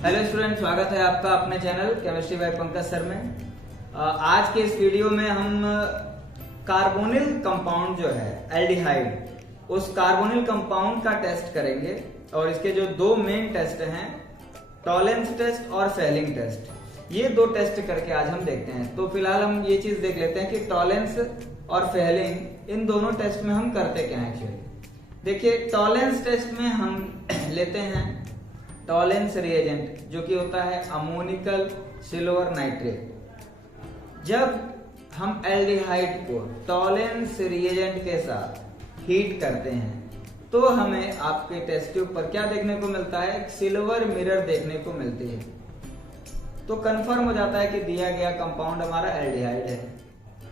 Hello student, स्वागत है आपका अपने चैनल केमिस्ट्री बाय पंकज सर में। आज के इस वीडियो में हम कार्बोनिल कंपाउंड जो है एल्डिहाइड, उस कार्बोनिल कंपाउंड का टेस्ट करेंगे। और इसके जो दो मेन टेस्ट हैं, टॉलेंस टेस्ट और फेलिंग टेस्ट, ये दो टेस्ट करके आज हम देखते हैं। तो फिलहाल हम ये चीज देख लेते हैं कि टॉलेंस और फेलिंग, इन दोनों टेस्ट में हम करते क्या है। देखिए, टॉलेंस टेस्ट में हम लेते हैं टॉलेंस रिएजेंट, जो कि होता है अमोनिकल सिल्वर नाइट्रेट। जब हम एल्डिहाइड को टॉलेंस रिएजेंट के साथ हीट करते हैं तो हमें आपके टेस्ट ट्यूब पर क्या देखने को मिलता है, एक सिल्वर मिरर देखने को मिलती है। तो कंफर्म हो जाता है कि दिया गया कंपाउंड हमारा एल्डिहाइड है।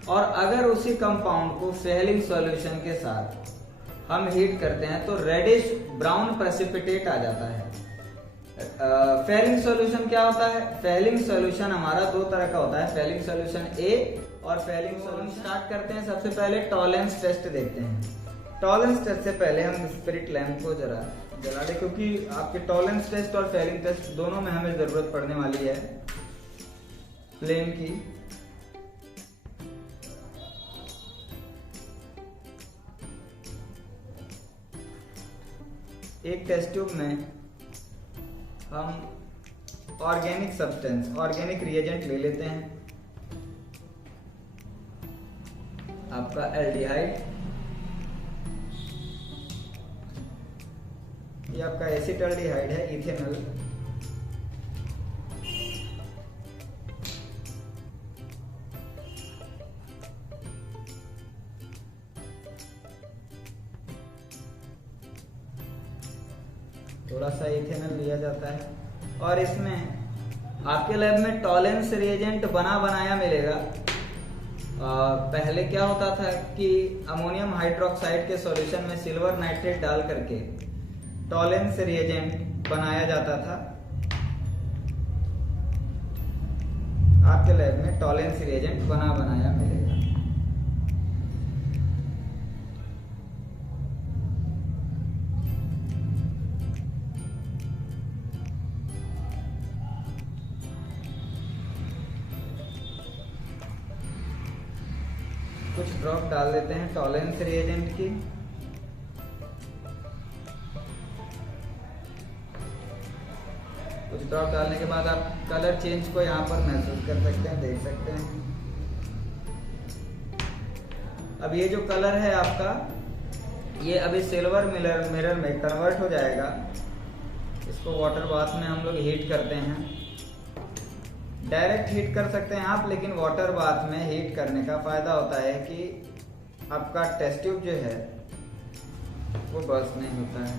और अगर उसी कंपाउंड को फेलिंग सॉल्यूशन के साथ हम हीट करते हैं तो रेडिश ब्राउन प्रेसिपिटेट आ जाता है। फेलिंग सॉल्यूशन क्या होता है? फेलिंग सॉल्यूशन हमारा दो तरह का होता है, फेलिंग सॉल्यूशन ए और फेलिंग सॉल्यूशन। स्टार्ट करते हैं, सबसे पहले टॉलेंस टेस्ट देखते हैं। टॉलेंस टेस्ट से पहले हम स्पिरिट लैम्प को जरा जला दें, क्योंकि आपके टॉलेंस टेस्ट और फेलिंग टेस्ट दोनों में हमें जरूरत पड़ने वाली है फ्लेम की। एक टेस्ट ट्यूब में हम ऑर्गेनिक सब्सटेंस, ऑर्गेनिक रिएजेंट ले लेते हैं। आपका एल्डिहाइड, ये आपका एसिटाल्डिहाइड है, इथेनॉल। थोड़ा सा इथेनॉल लिया जाता है और इसमें आपके लैब में टॉलेंस रिएजेंट बना बनाया मिलेगा। पहले क्या होता था कि अमोनियम हाइड्रोक्साइड के सॉल्यूशन में सिल्वर नाइट्रेट डाल करके टॉलेंस रिएजेंट बनाया जाता था। आपके लैब में टॉलेंस रिएजेंट बना बनाया मिलेगा। कुछ ड्रॉप डाल देते हैं टॉलेंस रिएजेंट की। कुछ ड्रॉप डालने के बाद आप कलर चेंज को यहाँ पर महसूस कर सकते हैं, देख सकते हैं। अब ये जो कलर है आपका, ये अभी सिल्वर मिरर में कन्वर्ट हो जाएगा। इसको वाटर बाथ में हम लोग हीट करते हैं। डायरेक्ट हीट कर सकते हैं आप, लेकिन वाटर बाथ में हीट करने का फायदा होता है कि आपका टेस्ट ट्यूब जो है वो बर्स्ट नहीं होता है।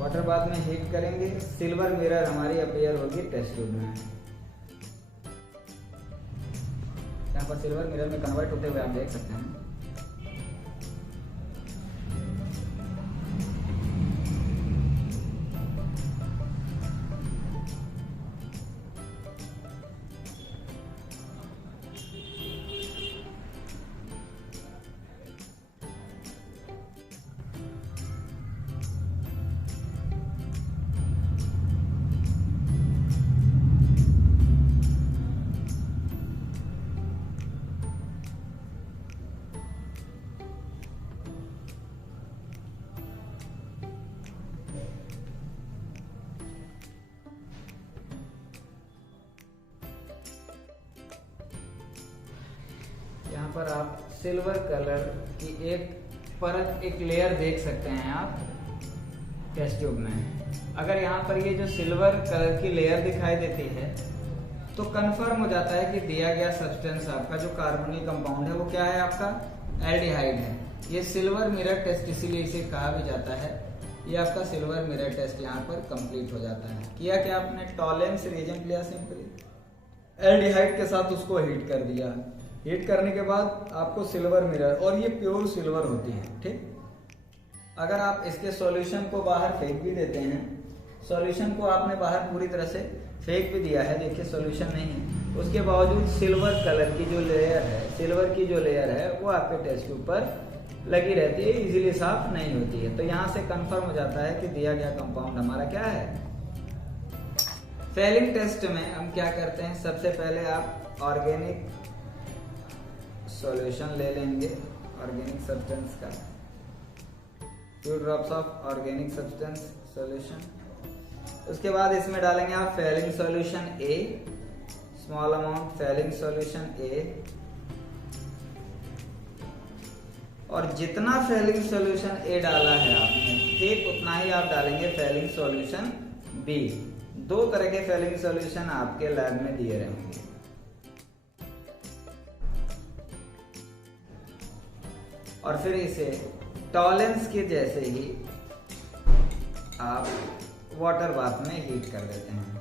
वाटर बाथ में हीट करेंगे, सिल्वर मिरर हमारी अपीयर होगी टेस्ट ट्यूब में। यहाँ पर सिल्वर मिरर में कन्वर्ट होते हुए आप देख सकते हैं। यहाँ पर आप सिल्वर कलर की एक परत, एक लेयर देख सकते हैं आप टेस्ट ट्यूब में। अगर यहाँ पर ये जो सिल्वर कलर की लेयर दिखाई देती है तो कंफर्म हो जाता है कि दिया गया सब्सटेंस, आपका जो कार्बोनिक कंपाउंड है, वो क्या है, आपका एल्डिहाइड है। ये सिल्वर मिरर टेस्ट इसीलिए इसे कहा भी जाता है। ये आपका सिल्वर मिरर टेस्ट यहाँ पर कंप्लीट हो जाता है। किया कि आपने टॉलेंस रिएजेंट लिया, सिंपली एल्डिहाइड के साथ उसको हीट कर दिया। हीट करने के बाद आपको सिल्वर मिरर, और ये प्योर सिल्वर होती है, ठीक। अगर आप इसके सॉल्यूशन को बाहर फेंक भी देते हैं, सॉल्यूशन को आपने बाहर पूरी तरह से फेंक भी दिया है, देखिए सॉल्यूशन नहीं, उसके उसके बावजूद सिल्वर कलर की जो लेयर है, सिल्वर की जो लेयर है वो आपके टेस्ट ट्यूब पर लगी रहती है, इजीली साफ नहीं होती है। तो यहाँ से कंफर्म हो जाता है कि दिया गया कंपाउंड हमारा क्या है। फेलिंग टेस्ट में हम क्या करते हैं, सबसे पहले आप ऑर्गेनिक सॉल्यूशन ले लेंगे, ऑर्गेनिक सब्सटेंस का 2 drops of organic substance solution. उसके बाद इसमें डालेंगे आप फेलिंग सॉल्यूशन ए, स्मॉल अमाउंट फेलिंग सॉल्यूशन ए, और जितना फेलिंग सॉल्यूशन ए डाला है आपने ठीक उतना ही आप डालेंगे फेलिंग सॉल्यूशन बी। 2 तरह के फेलिंग सॉल्यूशन आपके लैब में दिए रहेंगे। और फिर इसे टॉलेंस के जैसे ही आप वाटर बाथ में हीट कर देते हैं।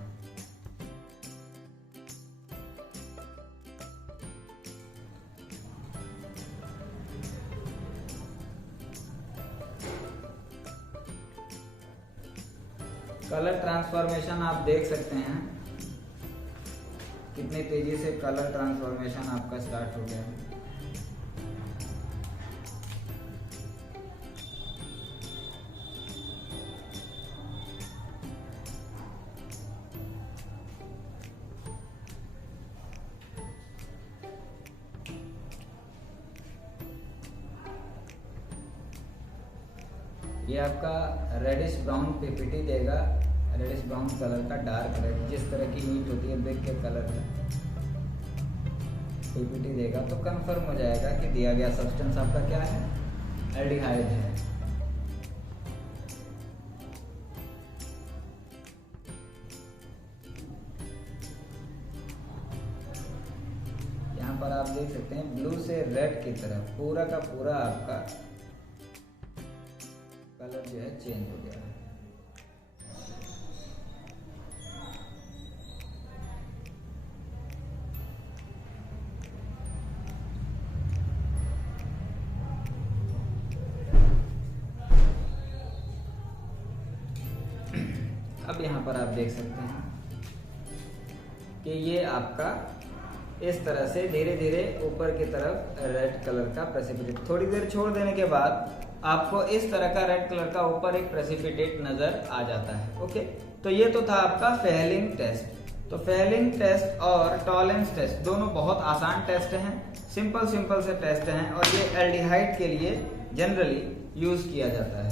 कलर ट्रांसफॉर्मेशन आप देख सकते हैं कितनी तेजी से कलर ट्रांसफॉर्मेशन आपका स्टार्ट हो गया है। ये आपका रेडिश ब्राउन पीपीटी देगा, रेडिश ब्राउन कलर का डार्क रेड, जिस तरह की ईंट होती है ब्रिक के कलर का पीपीटी देगा। तो कंफर्म हो जाएगा कि दिया गया सब्सटेंस आपका क्या है, एल्डिहाइड है। यहाँ पर आप देख सकते हैं ब्लू से रेड की तरफ पूरा का पूरा आपका कलर जो है चेंज हो गया है। अब यहाँ पर आप देख सकते हैं कि ये आपका इस तरह से धीरे धीरे ऊपर की तरफ रेड कलर का प्रेसिपिटेट, थोड़ी देर छोड़ देने के बाद आपको इस तरह का रेड कलर का ऊपर एक प्रेसिपिटेट नजर आ जाता है। ओके, तो ये तो था आपका फेलिंग टेस्ट। तो फेलिंग टेस्ट और टॉलेंस टेस्ट दोनों बहुत आसान टेस्ट हैं, सिंपल से टेस्ट हैं, और ये एल्डिहाइड के लिए जनरली यूज किया जाता है।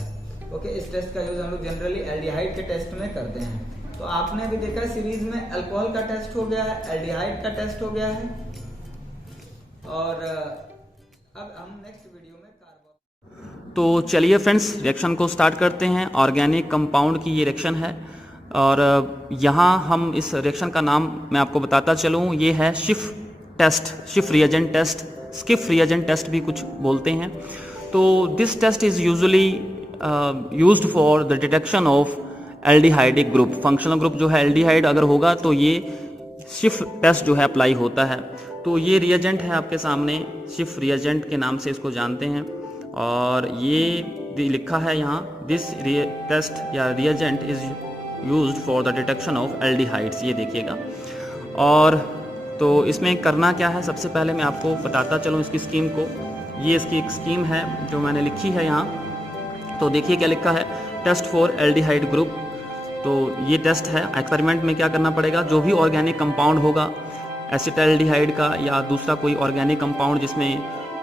ओके, इस टेस्ट का यूज हम लोग जनरली एल्डिहाइड के टेस्ट में करते हैं। तो आपने भी देखा सीरीज में अल्कोहल का टेस्ट हो गया है, एल्डिहाइड का टेस्ट हो गया है, और अब हम नेक्स्ट वीडियो में कार्बन। तो चलिए फ्रेंड्स, रिएक्शन को स्टार्ट करते हैं। ऑर्गेनिक कंपाउंड की ये रिएक्शन है, और यहाँ हम इस रिएक्शन का नाम मैं आपको बताता चलूँ, ये है Schiff test, Schiff reagent test, Schiff reagent test भी कुछ बोलते हैं। तो this test is usually used for the detection of aldehydic group. Functional group जो है एल्डिहाइड अगर होगा तो ये शिफ टेस्ट जो है अप्लाई होता है। तो ये रिएजेंट है आपके सामने, शिफ रिएजेंट के नाम से इसको जानते हैं, और ये लिखा है यहाँ, दिस टेस्ट या reagent is used for the detection of aldehydes. ये देखिएगा। और तो इसमें करना क्या है, सबसे पहले मैं आपको बताता चलूँ इसकी स्कीम को। ये इसकी एक स्कीम है जो मैंने लिखी है यहाँ। तो देखिए क्या लिखा है, टेस्ट फॉर एल्डिहाइड ग्रुप। तो ये टेस्ट है। एक्सपेरिमेंट में क्या करना पड़ेगा, जो भी ऑर्गेनिक कंपाउंड होगा एसिटाल्डिहाइड का या दूसरा कोई ऑर्गेनिक कंपाउंड जिसमें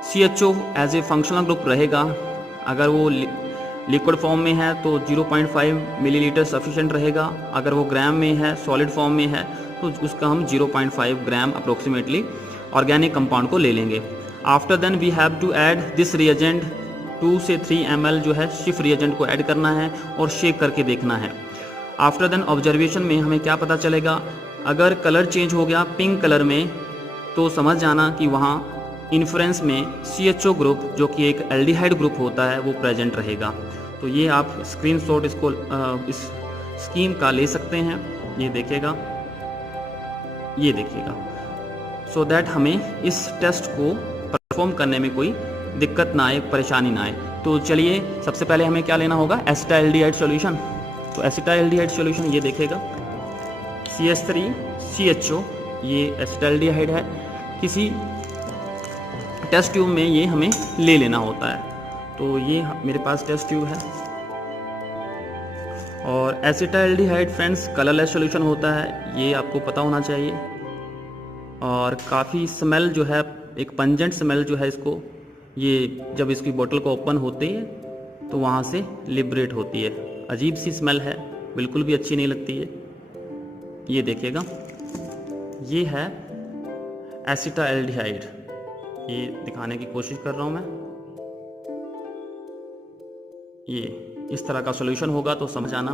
CHO as a functional group रहेगा, अगर वो लिक्विड फॉर्म में है तो 0.5 मिलीलीटर सफिशिएंट रहेगा, अगर वो ग्राम में है, सॉलिड फॉर्म में है, तो उसका हम 0.5 ग्राम अप्रोक्सीमेटली ऑर्गेनिक कंपाउंड को ले लेंगे। After then we have to add this reagent, 2 से 3 ml जो है शिफ रिएजेंट को ऐड करना है और शेक करके देखना है। आफ्टर देन ऑब्जर्वेशन में हमें क्या पता चलेगा, अगर कलर चेंज हो गया पिंक कलर में तो समझ जाना कि वहाँ इन्फ्लुएंस में CHO ग्रुप जो कि एक एल्डिहाइड ग्रुप होता है वो प्रेजेंट रहेगा। तो ये आप स्क्रीनशॉट इसको इस स्कीम का ले सकते हैं। ये देखिएगा, ये देखिएगा, सो दैट हमें इस टेस्ट को परफॉर्म करने में कोई दिक्कत ना आए, परेशानी ना आए। तो चलिए सबसे पहले हमें क्या लेना होगा, एसिटाल्डिहाइड सॉल्यूशन। तो एसिटाल्डिहाइड सॉल्यूशन ये देखेगा, CH3CHO, ये एसिटाल्डिहाइड है। किसी टेस्ट ट्यूब में ये हमें ले लेना होता है। तो ये मेरे पास टेस्ट ट्यूब है। और एसिटाल्डिहाइड फ्रेंड्स कलरलेस सॉल्यूशन होता है, ये आपको पता होना चाहिए। और काफ़ी स्मेल जो है, एक पंजेंट स्मेल जो है इसको, ये जब इसकी बोतल को ओपन होती है तो वहाँ से लिबरेट होती है। अजीब सी स्मेल है, बिल्कुल भी अच्छी नहीं लगती है। ये देखिएगा, ये है एसिटाल्डिहाइड, ये दिखाने की कोशिश कर रहा हूँ मैं। ये इस तरह का सॉल्यूशन होगा तो समझ आना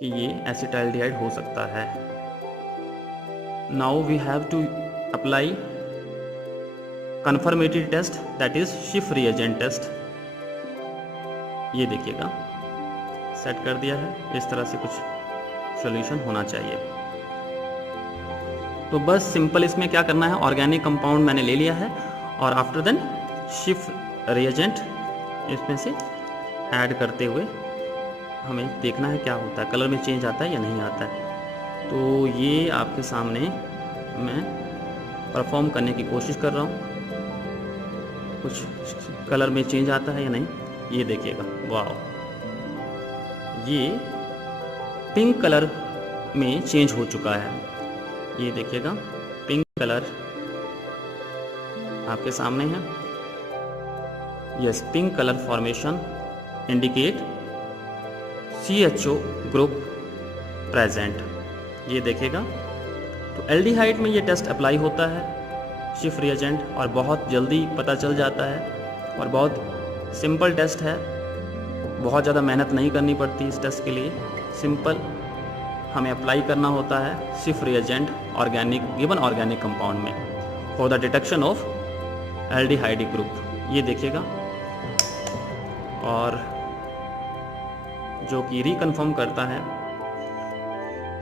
कि ये एसिटाल्डिहाइड हो सकता है। Now we have to apply confirmatory test, that is Schiff reagent test. ये देखिएगा सेट कर दिया है, इस तरह से कुछ सॉल्यूशन होना चाहिए। तो बस सिंपल इसमें क्या करना है, ऑर्गेनिक कंपाउंड मैंने ले लिया है और आफ्टर देन शिफ रिएजेंट इसमें से ऐड करते हुए हमें देखना है क्या होता है, कलर में चेंज आता है या नहीं आता है। तो ये आपके सामने मैं परफॉर्म करने की कोशिश कर रहा हूँ, कुछ कलर में चेंज आता है या नहीं, ये देखिएगा। वाह, ये पिंक कलर में चेंज हो चुका है। ये देखिएगा, पिंक कलर आपके सामने है। Yes, pink colour formation indicate CHO group present. ये देखिएगा, तो एल्डिहाइड में ये टेस्ट अप्लाई होता है शिफ रिएजेंट, और बहुत जल्दी पता चल जाता है और बहुत सिंपल टेस्ट है, बहुत ज़्यादा मेहनत नहीं करनी पड़ती इस टेस्ट के लिए। सिंपल हमें अप्लाई करना होता है Schiff reagent organic given organic compound में for the detection of aldehyde group. ये देखिएगा, और जो कि रिकन्फर्म करता है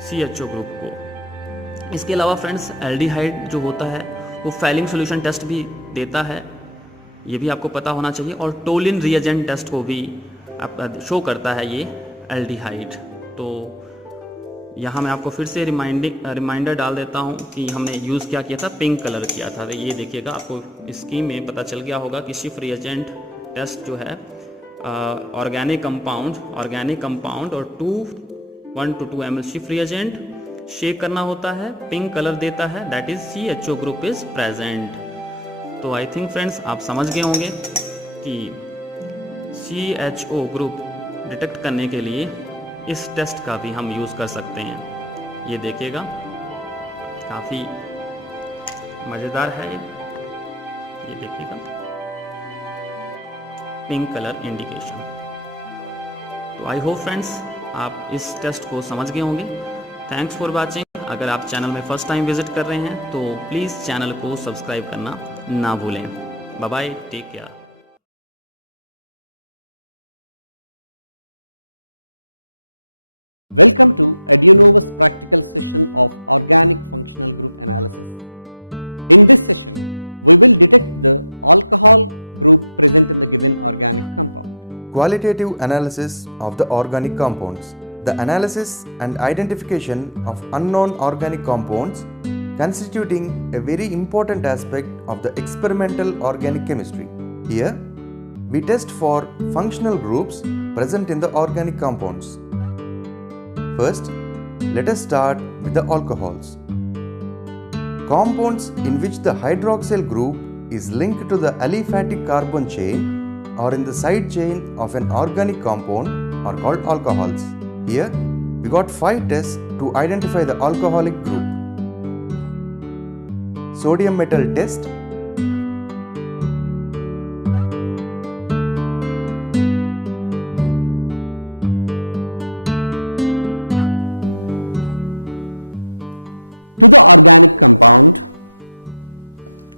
CHO ग्रुप को। इसके अलावा फ्रेंड्स, एल्डिहाइड जो होता है वो फैलिंग सॉल्यूशन टेस्ट भी देता है, ये भी आपको पता होना चाहिए। और टोलिन रिएजेंट टेस्ट को भी शो करता है ये एल्डिहाइड। तो यहाँ मैं आपको फिर से रिमाइंडर डाल देता हूँ कि हमने यूज़ क्या किया था, पिंक कलर किया था। ये देखिएगा, आपको स्कीम में पता चल गया होगा कि शिफ रिएजेंट टेस्ट जो है ऑर्गेनिक कंपाउंड और 1 to 2 ml शिफ रिएजेंट शेक करना होता है, पिंक कलर देता है, that is CHO group is present. तो आई थिंक फ्रेंड्स आप समझ गए होंगे कि CHO ग्रुप डिटेक्ट करने के लिए इस टेस्ट का भी हम यूज़ कर सकते हैं। ये देखिएगा, काफ़ी मज़ेदार है ये देखिएगा, पिंक कलर इंडिकेशन। तो आई होप फ्रेंड्स आप इस टेस्ट को समझ गए होंगे। Thanks for watching. अगर आप चैनल में फर्स्ट टाइम विजिट कर रहे हैं तो प्लीज़ चैनल को सब्सक्राइब करना ना भूलें। Bye bye, take care. Welcome to EduNovus practical session of organic functional group analysis. In this session, we will detect the alcohol group present in the given organic compound. Qualitative analysis of the organic compounds. The analysis and identification of unknown organic compounds constituting a very important aspect of the experimental organic chemistry. Here, we test for functional groups present in the organic compounds. First, let us start with the alcohols. Compounds in which the hydroxyl group is linked to the aliphatic carbon chain or in the side chain of an organic compound are called alcohols. Here, we got 5 tests to identify the alcoholic group. Sodium metal test, To the organic compound,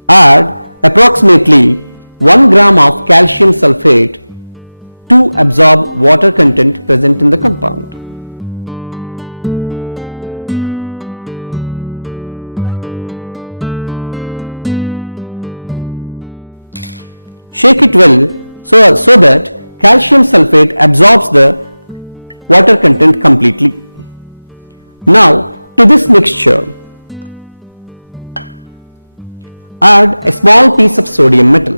add approximately 1 gram of calcium sulfate to absorb water content present in the compound. Shake it well so that calcium sulfate absorbs the water content completely. Now to this mixture, add a small piece of sodium metal.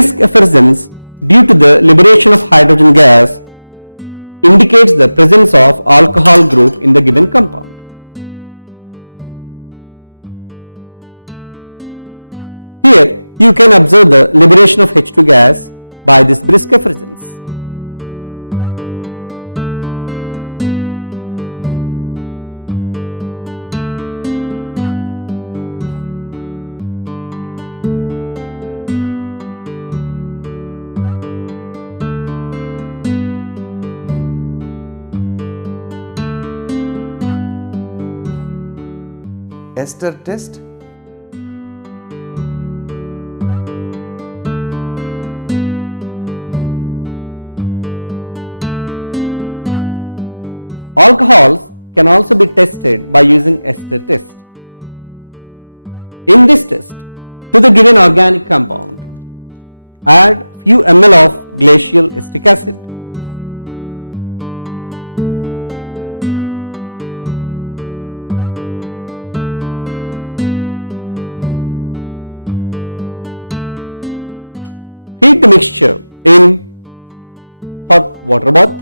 brisk effervescence due to the liberation of hydrogen gas indicates the presence of alcohol group in the given compound. Here you can observe the liberation of H2 gas by this brisk effervescence. Ester test. Alcohols can also be tested by using ester test. In this test, to the given organic compound, add few ml of glacial acetic acid. Heat the mixture in hot water bath.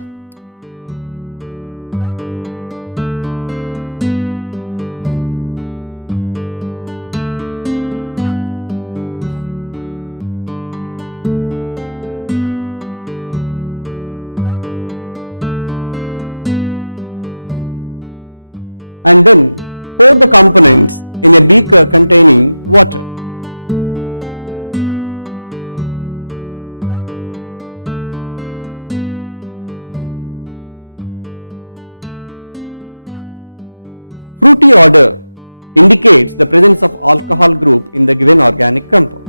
And then pour the components in a beaker containing water. Fruity odor indicates the presence of alcohol group in the given organic compound.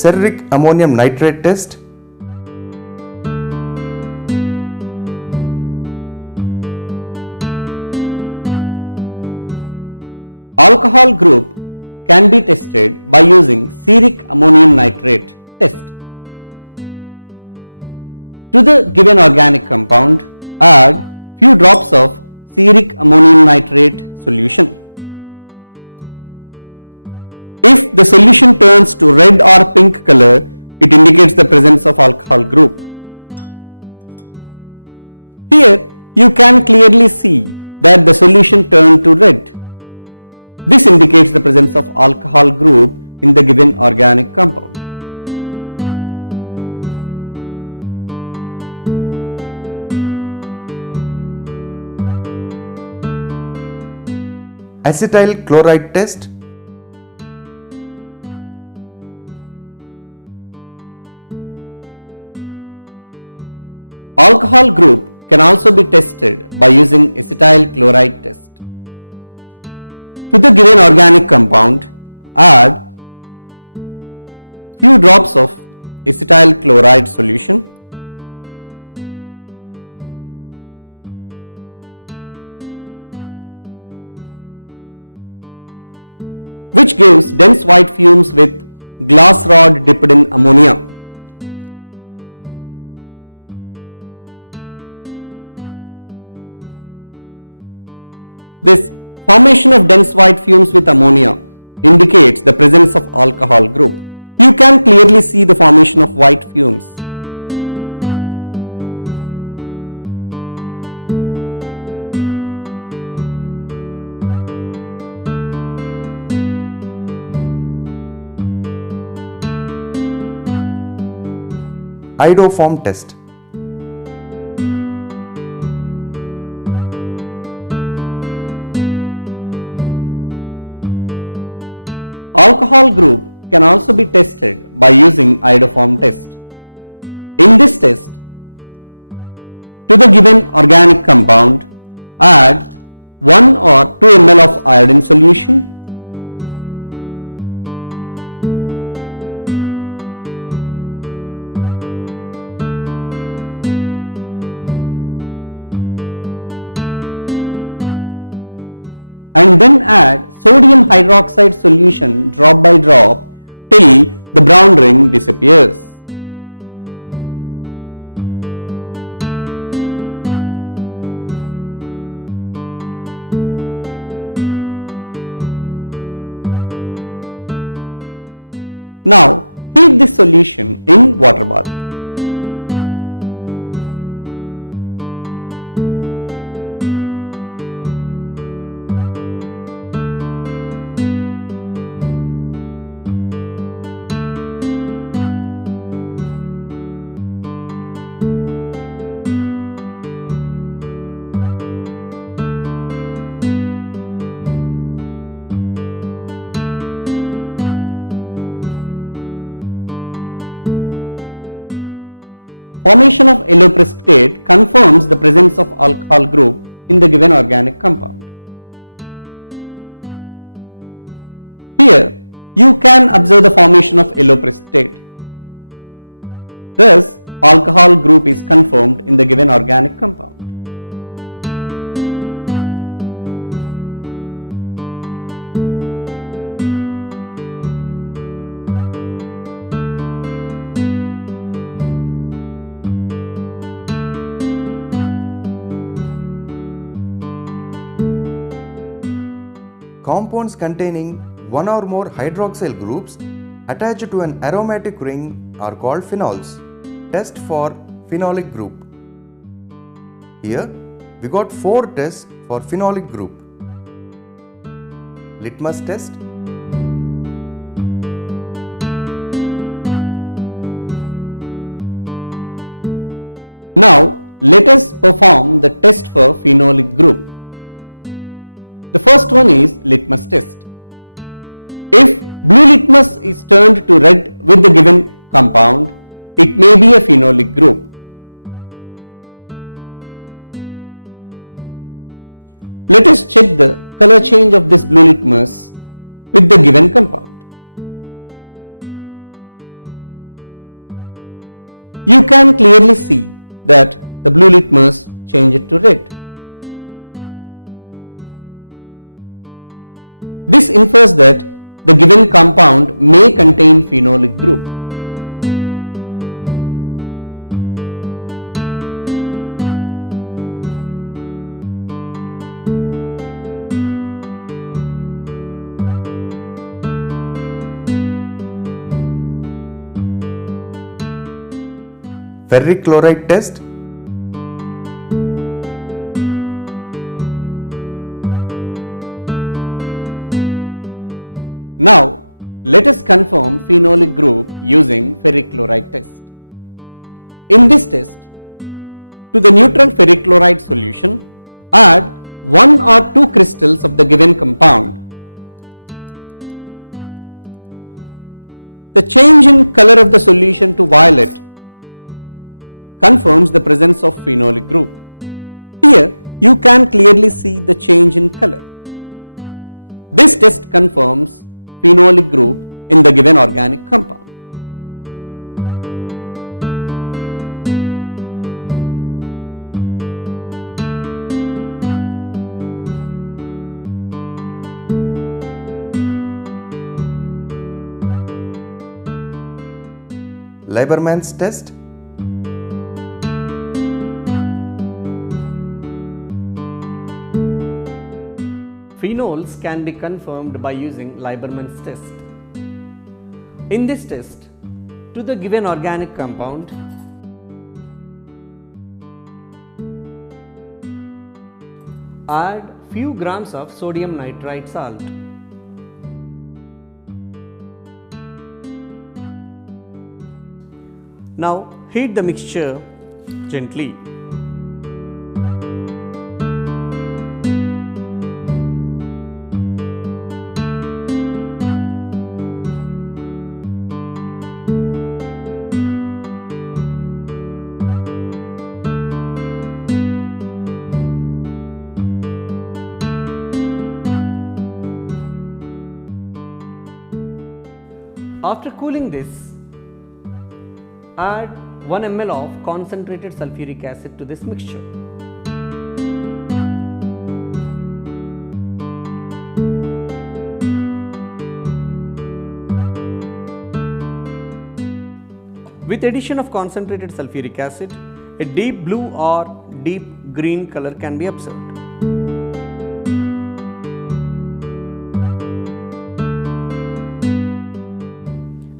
Cerric ammonium nitrate test. Alcohol group can be tested by using cerric ammonium nitrate test. To the given organic compound, add few drops of cerric ammonium nitrate solution. If the solution turns to red or pink color, it indicates the presence of alcohol group. Here you can clearly see that the solution turned to red. This indicates the presence of alcohol group in the given organic compound. Acetyl chloride test. Alcohol group can also be tested by using acetyl chloride test. To the given organic compound, add few drops of acetyl chloride solution. Which gives dense white fumes with glass rod dipped in ammonia. This formation of dense white fumes with ammonia indicates the presence of alcohol group. You can clearly see the formation of white fumes. Iodoform test. Alcohol group can also be tested by using iodoform test. In this test, to the given organic compound, add 1 or 2 ml of iodine solution. And then add sodium hydroxide solution drop by drop till the brown ring disappears. Now heat this solution in water bath. Formation of yellow precipitate confirms the presence of alcohol group in the given organic compound. Here you can observe the formation of yellow precipitate. Thus, alcohol group is confirmed in the given organic compound. Compounds containing one or more hydroxyl groups attached to an aromatic ring are called phenols. Test for phenolic group. Here we got 4 tests for phenolic group. Litmus test, Now let us perform the test for phenolic group. The first one is litmus test. If blue litmus is turned to red with the given compound, it may be a phenolic group. Let us check the color change of this blue litmus with the given compound. You can clearly see that the blue litmus changed to red. This infers that the given compound may contain phenolic group. ferric chloride test, Now let us confirm phenolic group using ferric chloride test. In this test, to the neutral ferric chloride solution, add 1 or 2 crystals of the given compound. The change in color of the solution to violet confirms the presence of phenolic group. Here you can clearly see the change in color. This test confirms phenolic group in the given organic compound. Lieberman's test, Phenols can be confirmed by using Lieberman's test. In this test, to the given organic compound, add few grams of sodium nitrite salt. Now heat the mixture gently. After cooling this, add 1 ml of concentrated sulfuric acid to this mixture. With addition of concentrated sulfuric acid, a deep blue or deep green color can be observed.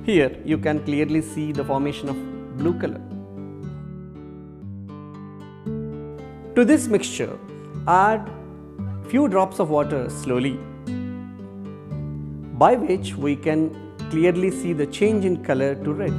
Here you can clearly see the formation of blue color. To this mixture, add few drops of water slowly, by which we can clearly see the change in color to red.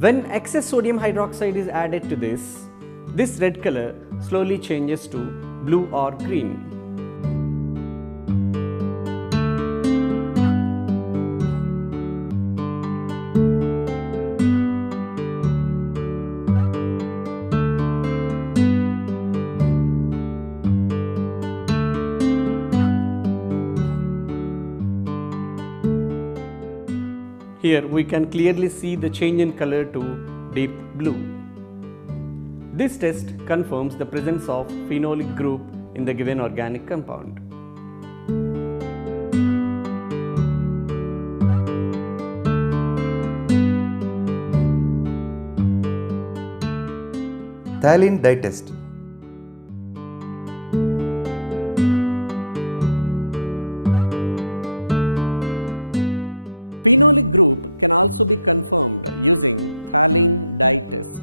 When excess sodium hydroxide is added to this red color slowly changes to blue or green. Here we can clearly see the change in color to deep blue. This test confirms the presence of phenolic group in the given organic compound. Phthalene dye test. Phenolic group can also be confirmed using phthalene dye test.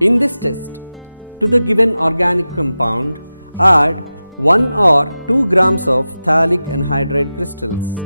In this test, to the given organic compound, add 1 or 2 grams of phthalic anhydride crystals.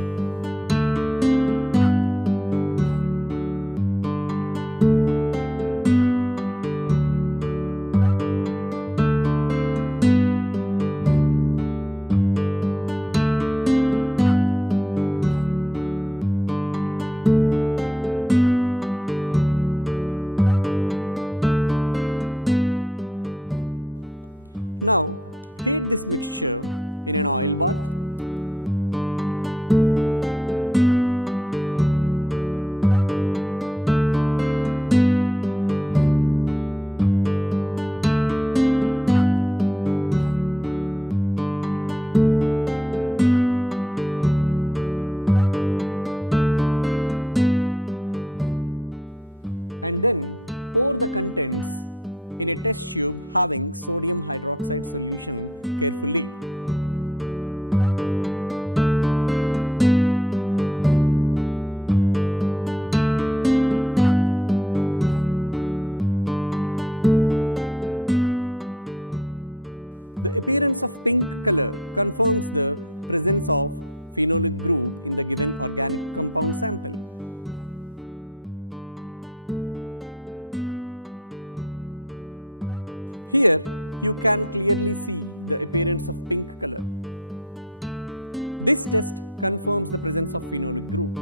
Now, heat this mixture in an oil bath. And then pour the contents in a test tube having sodium hydroxide solution carefully. The appearance of pink color confirms the presence of phenolic group in the given organic compound sample. Here you can clearly see the appearance of pink color. This test confirms the presence of phenolic group.